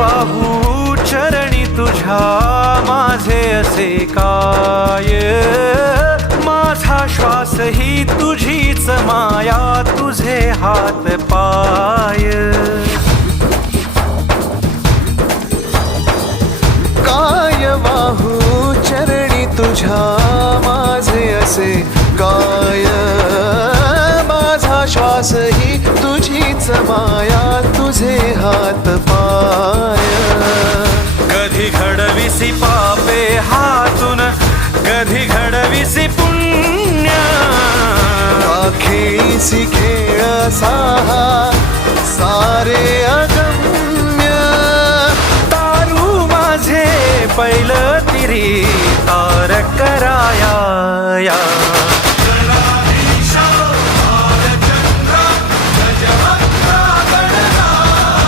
वाहू चरणी तुझ्या माझे असे काय, माझा श्वास ही तुझीच माया, तुझे हात पाय. काय वाहू चरणी तुझ्या माझे असे काय, माझा श्वास ही तुझीच माया, तुझे हात पाय. कधी घडविसी पापे हातून, कधी घडविसी पुण्य, खेळीसी खेळ साहा सारे अगम्य. तारू माझे पैल